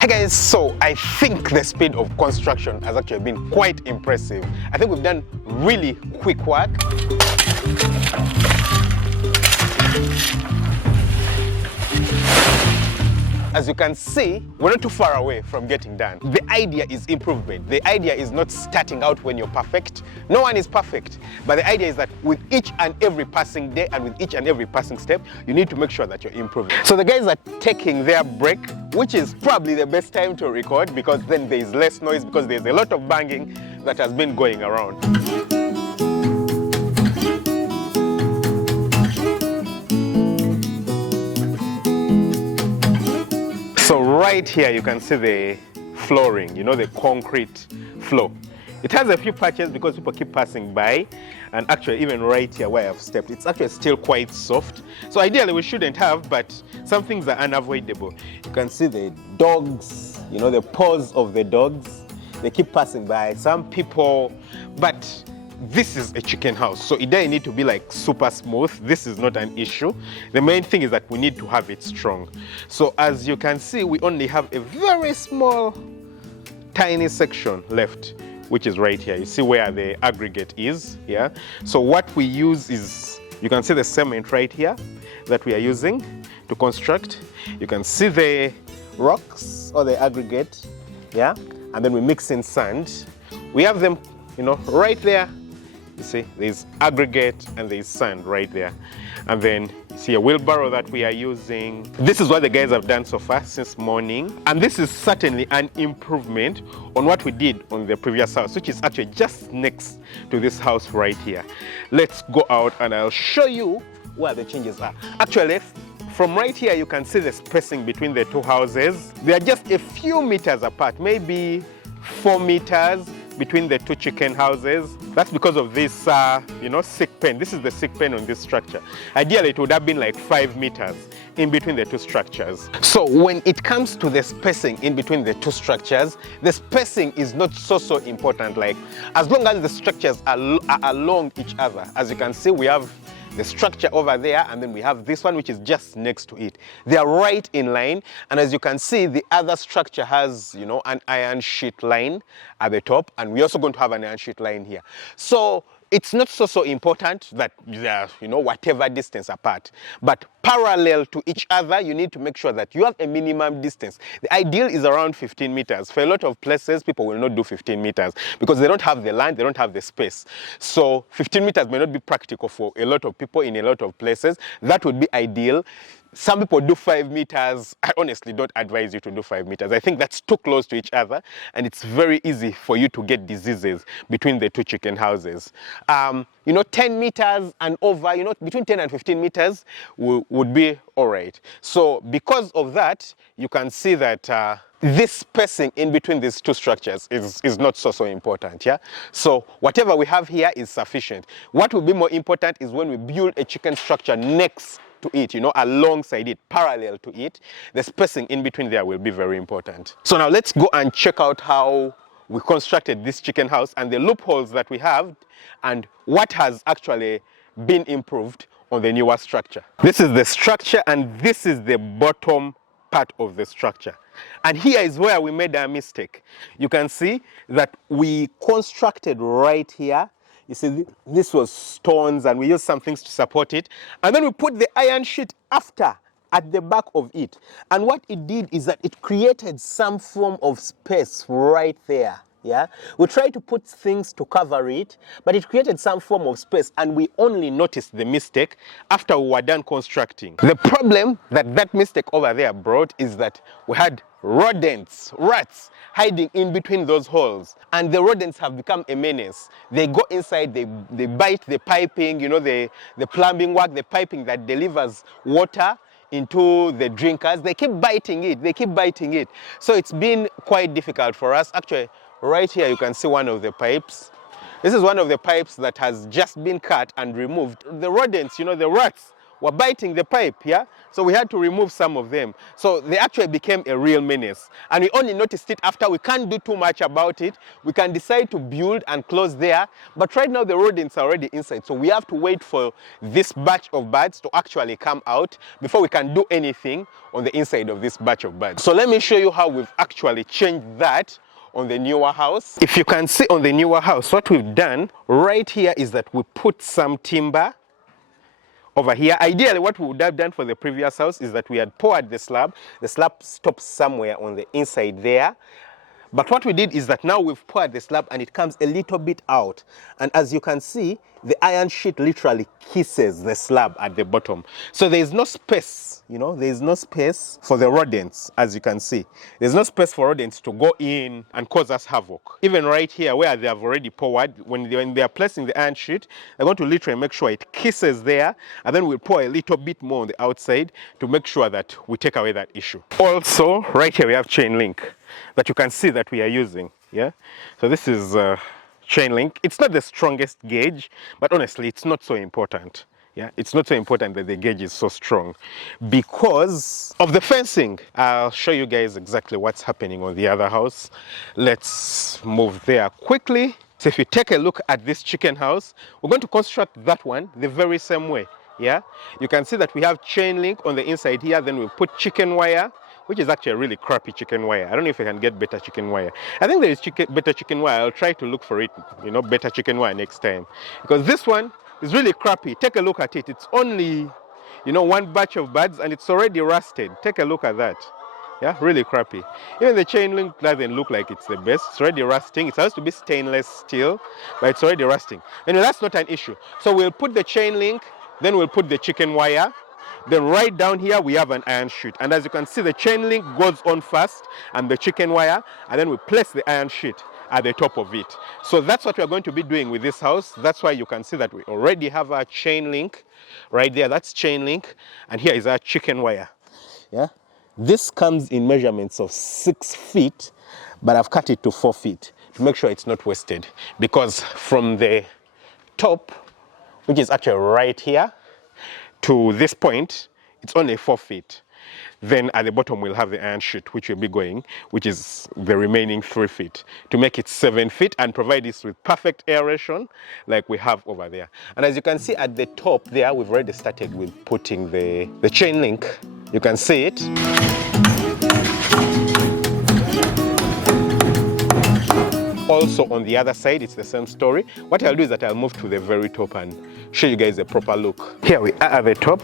Hey guys, so I think the speed of construction has actually been quite impressive. I think we've done really quick work. As you can see, we're not too far away from getting done. The idea is improvement. The idea is not starting out when you're perfect. No one is perfect. But the idea is that with each and every passing day and with each and every passing step, you need to make sure that you're improving. So the guys are taking their break, which is probably the best time to record because then there is less noise because there's a lot of banging that has been going around. So right here you can see the flooring, the concrete floor. It has a few patches because people keep passing by, and actually even right here where I've stepped, it's actually still quite soft. So ideally we shouldn't have, but some things are unavoidable. You can see the dogs, the paws of the dogs. They keep passing by, some people, but this is a chicken house, so it doesn't need to be like super smooth. This is not an issue. The main thing is that we need to have it strong. So as you can see, we only have a very small, tiny section left, which is right here. You see where the aggregate is, yeah? So what we use is, you can see the cement right here that we are using to construct. You can see the rocks or the aggregate, yeah? And then we mix in sand. We have them, right there. You see, there's aggregate and there's sand right there. And then you see a wheelbarrow that we are using. This is what the guys have done so far since morning. And this is certainly an improvement on what we did on the previous house, which is actually just next to this house right here. Let's go out and I'll show you where the changes are. Actually, from right here, you can see the spacing between the two houses. They are just a few meters apart, maybe 4 meters between the two chicken houses. That's because of this, sick pen. This is the sick pen on this structure. Ideally, it would have been like 5 meters in between the two structures. So when it comes to the spacing in between the two structures, the spacing is not so important. Like, as long as the structures are along each other. As you can see, we have the structure over there, and then we have this one which is just next to it. They are right in line, and as you can see, the other structure has, an iron sheet line at the top, and we're also going to have an iron sheet line here. So it's not so important that they are, whatever distance apart, but parallel to each other, you need to make sure that you have a minimum distance. The ideal is around 15 meters. For a lot of places, people will not do 15 meters because they don't have the land, they don't have the space. So 15 meters may not be practical for a lot of people in a lot of places. That would be ideal. Some people do 5 meters. I honestly don't advise you to do 5 meters. I think that's too close to each other, and it's very easy for you to get diseases between the two chicken houses. 10 meters and over, between 10 and 15 meters would be all right. So because of that, you can see that this spacing in between these two structures is not so important, yeah? So whatever we have here is sufficient. What will be more important is when we build a chicken structure next to it, alongside it, parallel to it, the spacing in between there will be very important. So now let's go and check out how we constructed this chicken house and the loopholes that we have and what has actually been improved on the newer structure. This is the structure and this is the bottom part of the structure. And here is where we made a mistake. You can see that we constructed right here. You see, this was stones and we used some things to support it. And then we put the iron sheet after, at the back of it. And what it did is that it created some form of space right there. Yeah, we tried to put things to cover it, but it created some form of space, and we only noticed the mistake after we were done constructing. The problem that mistake over there brought is that we had rodents, rats, hiding in between those holes, and the rodents have become a menace. They go inside, they bite the piping, the plumbing work, the piping that delivers water into the drinkers. They keep biting it. So it's been quite difficult for us. Actually, right here you can see one of the pipes. This is one of the pipes that has just been cut and removed. The rodents, the rats, were biting the pipe, yeah? So we had to remove some of them. So they actually became a real menace. And we only noticed it after. We can't do too much about it. We can decide to build and close there. But right now the rodents are already inside. So we have to wait for this batch of birds to actually come out before we can do anything on the inside of this batch of birds. So let me show you how we've actually changed that on the newer house. If you can see on the newer house, what we've done right here is that we put some timber over here. Ideally, what we would have done for the previous house is that we had poured the slab. The slab stops somewhere on the inside there. But what we did is that now we've poured the slab and it comes a little bit out. And as you can see, the iron sheet literally kisses the slab at the bottom. So there is no space, you know, there is no space for the rodents, as you can see. There's no space for rodents to go in and cause us havoc. Even right here where they have already poured, when they are placing the iron sheet, they're going to literally make sure it kisses there, and then we'll pour a little bit more on the outside to make sure that we take away that issue. Also, right here we have chain link that you can see that we are using, yeah? So this is chain link. It's not the strongest gauge, but honestly, it's not so important. Yeah, it's not so important that the gauge is so strong because of the fencing. I'll show you guys exactly what's happening on the other house. Let's move there quickly. So if you take a look at this chicken house, we're going to construct that one the very same way. Yeah, you can see that we have chain link on the inside here, then we put chicken wire, which is actually a really crappy chicken wire. I don't know if I can get better chicken wire. I think there is better chicken wire. I'll try to look for it, you know, better chicken wire next time. Because this one is really crappy. Take a look at it. It's only, you know, one batch of birds and it's already rusted. Take a look at that. Yeah, really crappy. Even the chain link doesn't look like it's the best. It's already rusting. It's supposed to be stainless steel, but it's already rusting. Anyway, that's not an issue. So we'll put the chain link, then we'll put the chicken wire. Then right down here we have an iron sheet, and as you can see the chain link goes on first and the chicken wire, and then we place the iron sheet at the top of it. So that's what we're going to be doing with this house. That's why you can see that we already have our chain link right there. That's chain link, and here is our chicken wire. Yeah, this comes in measurements of 6 feet, but I've cut it to 4 feet to make sure it's not wasted, because from the top, which is actually right here, to this point, it's only 4 feet. Then at the bottom we'll have the iron sheet, which will be going, which is the remaining 3 feet, to make it 7 feet and provide this with perfect aeration like we have over there. And as you can see at the top there, we've already started with putting the chain link. You can see it. Also on the other side, it's the same story. What I'll do is that I'll move to the very top and show you guys a proper look. Here we are at the top.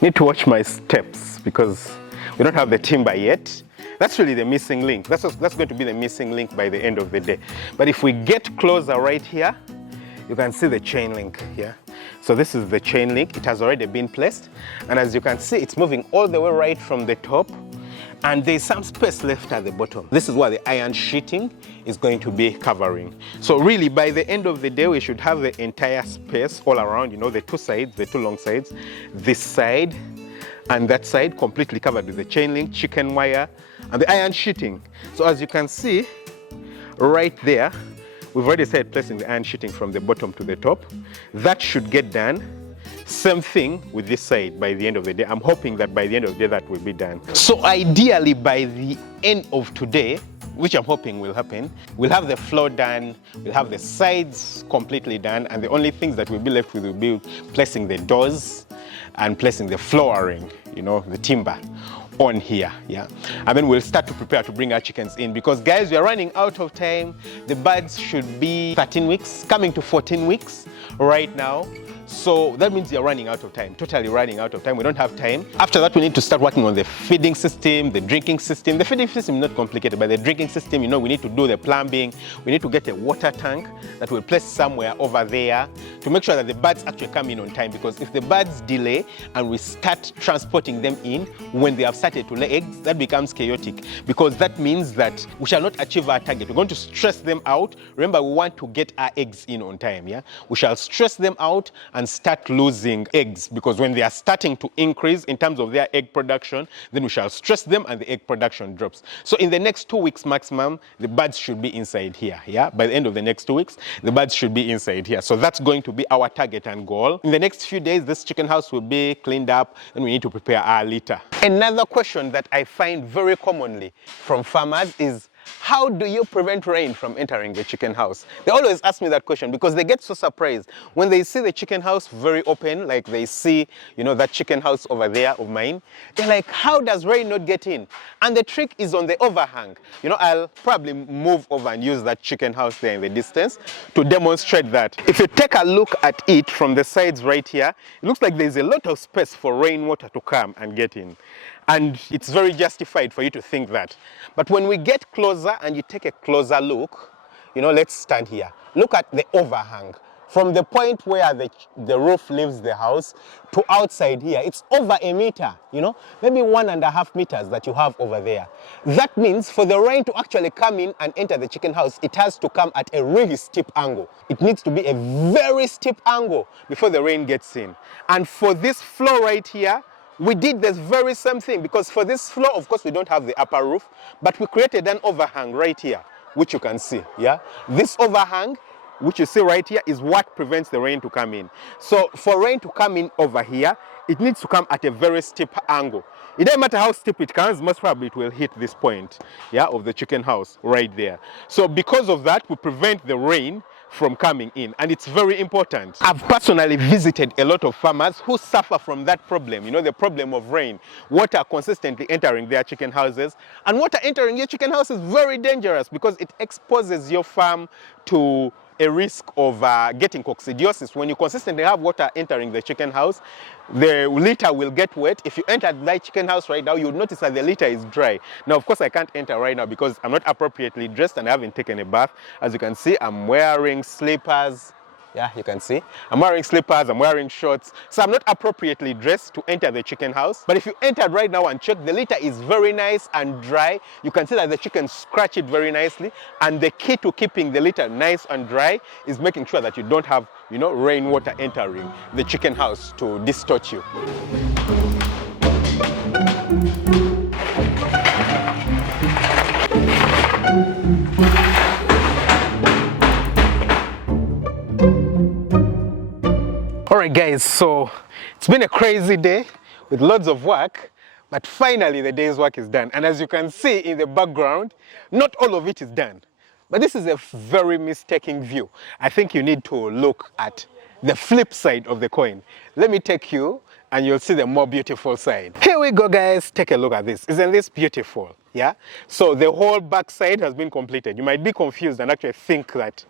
Need to watch my steps because we don't have the timber yet. That's really the missing link. That's going to be the missing link by the end of the day. But if we get closer right here, you can see the chain link here. So this is the chain link. It has already been placed. And as you can see, it's moving all the way right from the top. And there's some space left at the bottom. This is what the iron sheeting is going to be covering. So really, by the end of the day, we should have the entire space all around, you know, the two sides, the two long sides, this side and that side completely covered with the chain link, chicken wire, and the iron sheeting. So as you can see, right there, we've already started placing the iron sheeting from the bottom to the top. That should get done. Same thing with this side by the end of the day. I'm hoping that by the end of the day that will be done. So ideally by the end of today, which I'm hoping will happen, we'll have the floor done, we'll have the sides completely done, and the only things that will be left with will be placing the doors and placing the flooring, you know, the timber on here, yeah. And then we'll start to prepare to bring our chickens in, because guys, we are running out of time. The birds should be 13 weeks, coming to 14 weeks right now. So that means you're running out of time, totally running out of time. We don't have time. After that, we need to start working on the feeding system, the drinking system. The feeding system is not complicated, but the drinking system, you know, we need to do the plumbing. We need to get a water tank that we'll place somewhere over there to make sure that the birds actually come in on time, because if the birds delay and we start transporting them in when they have started started to lay eggs, that becomes chaotic, because that means that we shall not achieve our target. We're going to stress them out. Remember, we want to get our eggs in on time, yeah? We shall stress them out and start losing eggs, because when they are starting to increase in terms of their egg production, then we shall stress them and the egg production drops. So in the next 2 weeks maximum, the birds should be inside here, yeah? By the end of the next 2 weeks, the birds should be inside here. So that's going to be our target and goal. In the next few days, this chicken house will be cleaned up and we need to prepare our litter. Another question that I find very commonly from farmers is, how do you prevent rain from entering the chicken house? They always ask me that question because they get so surprised when they see the chicken house very open, like they see, you know, that chicken house over there of mine. They're like, how does rain not get in? And the trick is on the overhang. You know, I'll probably move over and use that chicken house there in the distance to demonstrate that. If you take a look at it from the sides right here, it looks like there's a lot of space for rainwater to come and get in. And it's very justified for you to think that. But when we get closer and you take a closer look, you know, let's stand here. Look at the overhang. From the point where the roof leaves the house to outside here, it's over a meter, you know, maybe 1.5 meters that you have over there. That means for the rain to actually come in and enter the chicken house, it has to come at a really steep angle. It needs to be a very steep angle before the rain gets in. And for this floor right here, we did this very same thing, because for this floor, of course, we don't have the upper roof, but we created an overhang right here, which you can see, yeah? This overhang, which you see right here, is what prevents the rain to come in. So for rain to come in over here, it needs to come at a very steep angle. It doesn't matter how steep it comes, most probably it will hit this point, yeah, of the chicken house right there. So because of that, we prevent the rain from coming in, and it's very important. I've personally visited a lot of farmers who suffer from that problem, you know, the problem of rain, water consistently entering their chicken houses. And water entering your chicken house is very dangerous because it exposes your farm to a risk of getting coccidiosis. When you consistently have water entering the chicken house, the litter will get wet. If you enter the chicken house right now, you'll notice that the litter is dry. Now, of course, I can't enter right now because I'm not appropriately dressed and I haven't taken a bath. As you can see, I'm wearing slippers. Yeah, you can see. I'm wearing slippers, I'm wearing shorts. So I'm not appropriately dressed to enter the chicken house. But if you entered right now and check, the litter is very nice and dry. You can see that the chickens scratch it very nicely. And the key to keeping the litter nice and dry is making sure that you don't have, you know, rainwater entering the chicken house to distort you. Alright guys, so it's been a crazy day with lots of work, but finally the day's work is done. And as you can see in the background, not all of it is done. But this is a very mistaken view. I think you need to look at the flip side of the coin. Let me take you and you'll see the more beautiful side. Here we go guys, take a look at this. Isn't this beautiful? Yeah? So the whole back side has been completed. You might be confused and actually think that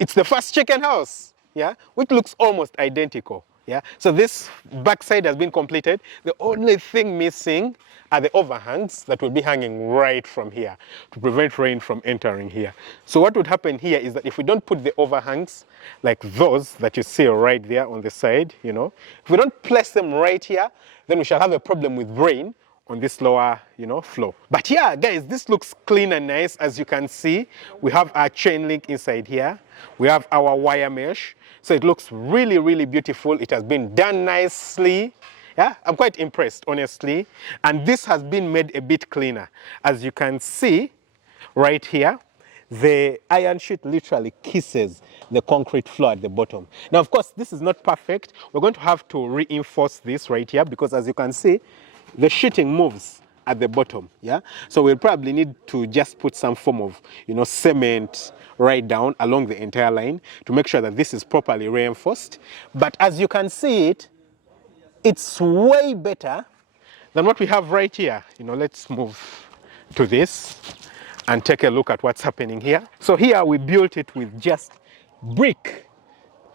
it's the first chicken house. Yeah, which looks almost identical. Yeah, so this backside has been completed. The only thing missing are the overhangs that will be hanging right from here to prevent rain from entering here. So what would happen here is that if we don't put the overhangs like those that you see right there on the side, you know, if we don't place them right here, then we shall have a problem with rain on this lower, you know, floor. But yeah, guys, this looks clean and nice. As you can see, we have our chain link inside here. We have our wire mesh. So it looks really, really beautiful. It has been done nicely. Yeah, I'm quite impressed, honestly. And this has been made a bit cleaner. As you can see right here, the iron sheet literally kisses the concrete floor at the bottom. Now, of course, this is not perfect. We're going to have to reinforce this right here because as you can see, the sheeting moves at the bottom, yeah? So we'll probably need to just put some form of, you know, cement right down along the entire line to make sure that this is properly reinforced. But as you can see it, it's way better than what we have right here. You know, let's move to this and take a look at what's happening here. So here we built it with just brick.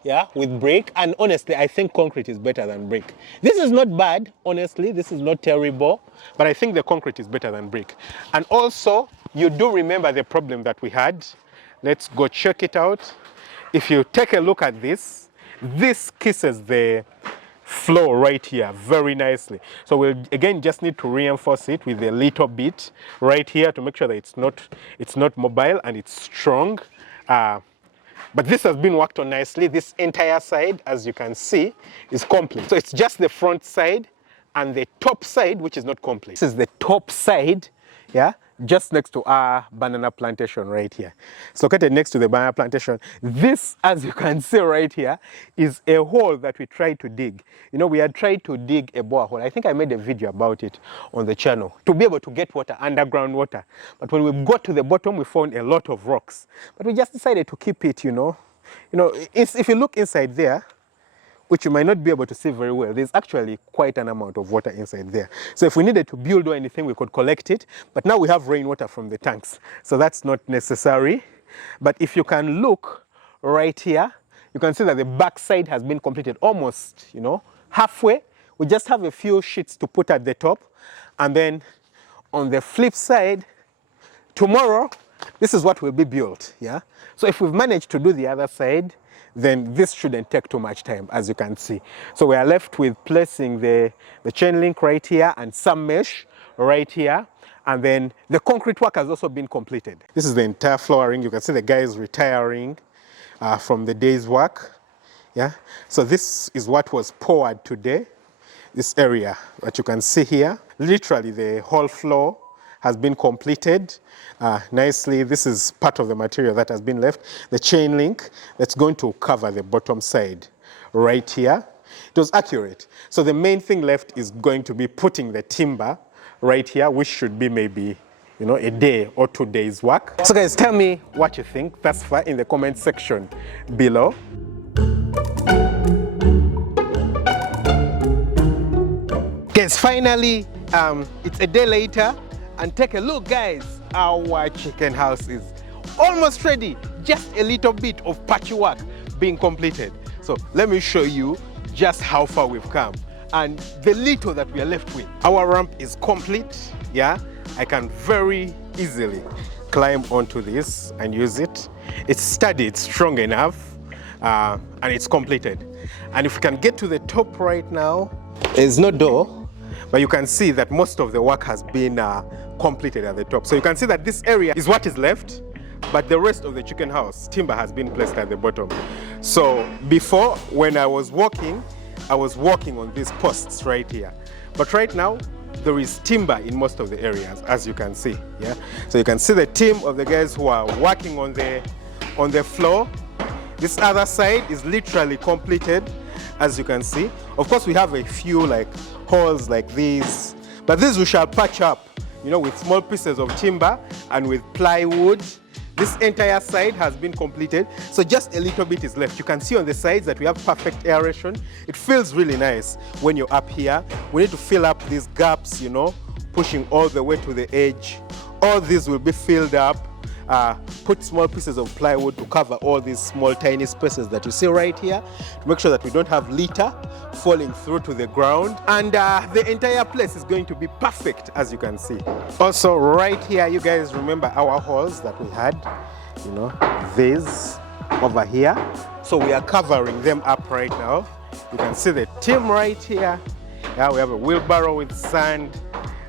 Yeah, with brick, and honestly, I think concrete is better than brick. This is not bad, honestly, this is not terrible, but I think the concrete is better than brick. And also, you do remember the problem that we had. Let's go check it out. If you take a look at this, this kisses the floor right here very nicely. So we'll again just need to reinforce it with a little bit right here to make sure that it's not mobile and it's strong. But this has been worked on nicely. This entire side, as you can see, is complete. So it's just the front side and the top side which is not complete. This is the top side, yeah, just next to our banana plantation right here. It's located next to the banana plantation. This, as you can see right here, is a hole that we tried to dig. You know, we had tried to dig a borehole. I think I made a video about it on the channel to be able to get water, underground water. But when we got to the bottom, we found a lot of rocks. But we just decided to keep it, you know, if you look inside there, which you might not be able to see very well, there's actually quite an amount of water inside there. So if we needed to build or anything, we could collect it. But now we have rainwater from the tanks, so that's not necessary. But if you can look right here, you can see that the back side has been completed almost, you know, halfway. We just have a few sheets to put at the top. And then on the flip side, tomorrow, this is what will be built, yeah? So if we've managed to do the other side, then this shouldn't take too much time, as you can see. So we are left with placing the chain link right here and some mesh right here. And then the concrete work has also been completed. This is the entire flooring. You can see the guys retiring from the day's work. Yeah. So this is what was poured today. This area that you can see here. Literally the whole floor has been completed nicely. This is part of the material that has been left. The chain link that's going to cover the bottom side right here. It was accurate. So the main thing left is going to be putting the timber right here, which should be maybe, you know, a day or 2 days work. So guys, tell me what you think thus far in the comment section below. Guys, finally, it's a day later. And take a look, guys, our chicken house is almost ready. Just a little bit of patchwork being completed. So let me show you just how far we've come and the little that we are left with. Our ramp is complete, yeah? I can very easily climb onto this and use it. It's sturdy, it's strong enough, and it's completed. And if we can get to the top right now, there's no door, but you can see that most of the work has been completed at the top. So you can see that this area is what is left, but the rest of the chicken house, timber has been placed at the bottom. So before, when I was walking on these posts right here. But right now, there is timber in most of the areas, as you can see, yeah? So you can see the team of the guys who are working on the floor. This other side is literally completed, as you can see. Of course, we have a few like holes like these, but these we shall patch up, you know, with small pieces of timber and with plywood. This entire side has been completed, so just a little bit is left. You can see on the sides that we have perfect aeration. It feels really nice when you're up here. We need to fill up these gaps, you know, pushing all the way to the edge. All these will be filled up. Put small pieces of plywood to cover all these small tiny spaces that you see right here to make sure that we don't have litter falling through to the ground, and the entire place is going to be perfect, as you can see. Also right here, you guys remember our holes that we had, you know, these over here. So we are covering them up right now. You can see the team right here. Yeah, we have a wheelbarrow with sand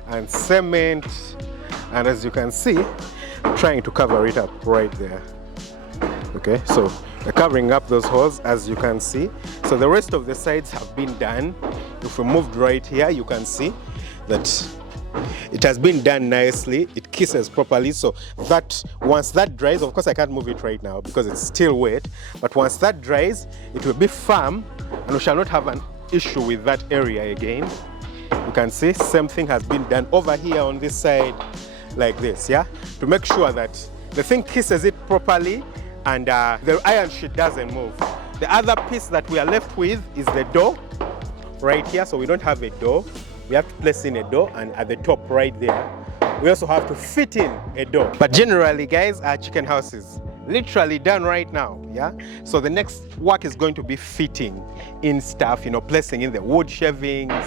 and cement, and as you can see, trying to cover it up right there. Okay, so we're covering up those holes, as you can see. So the rest of the sides have been done. If we moved right here, you can see that it has been done nicely. It kisses properly, so that once that dries, of course I can't move it right now because it's still wet, but once that dries, it will be firm and we shall not have an issue with that area again. You can see same thing has been done over here on this side like this, yeah, to make sure that the thing kisses it properly and the iron sheet doesn't move. The other piece that we are left with is the door right here. So we don't have a door. We have to place in a door, and at the top right there, we also have to fit in a door. But generally, guys, our chicken house is literally done right now, yeah? So the next work is going to be fitting in stuff, you know, placing in the wood shavings,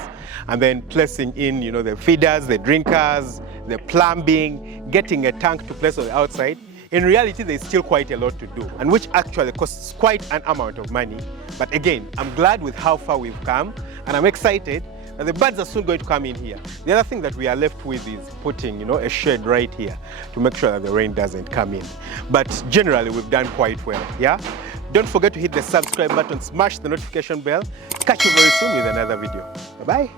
and then placing in, you know, the feeders, the drinkers, the plumbing, getting a tank to place on the outside. In reality, there's still quite a lot to do, and which actually costs quite an amount of money. But again, I'm glad with how far we've come, and I'm excited that the birds are soon going to come in here. The other thing that we are left with is putting, you know, a shade right here to make sure that the rain doesn't come in. But generally, we've done quite well, yeah? Don't forget to hit the subscribe button, smash the notification bell. Catch you very soon with another video. Bye-bye.